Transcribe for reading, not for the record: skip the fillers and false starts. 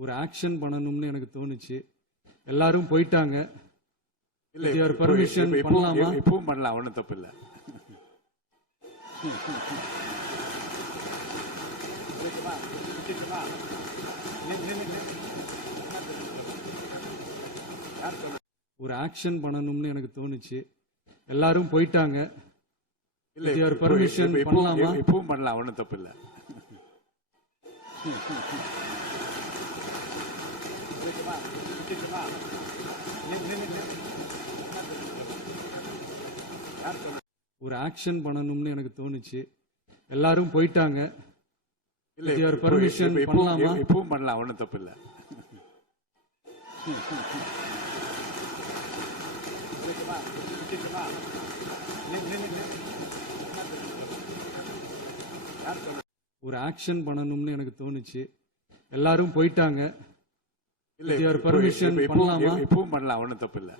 ஒரு ஆக்ஷன் பண்ணணும்னு எனக்கு தோணுச்சு. எல்லாரும் போயிட்டாங்க. இல்ல With your permission பண்ணலாமா? இப்பவும் பண்ணலாம், ஒண்ணும் தப்பு இல்ல. ஒரு ஆக்ஷன் பண்ணணும்னு எனக்கு தோணுச்சு. எல்லாரும் போயிட்டாங்க. இல்ல With your permission பண்ணலாமா? இப்பவும் பண்ணலாம், ஒண்ணும் தப்பு இல்ல. ஒரு ஆக்ஷன் பண்ணணும்னு எனக்கு தோணுச்சு. எல்லாரும் போயிட்டாங்க. இல்ல With your permission பண்ணலாமா? இப்பவும் பண்ணலாம், ஒண்ணும் தப்பு இல்ல. ஒரு ஆக்ஷன் பண்ணணும்னு எனக்கு தோணுச்சு. எல்லாரும் போயிட்டாங்க. இல்ல With your permission பண்ணலாமா? இப்பவும் பண்ணலாம், ஒண்ணும் தப்பு இல்ல.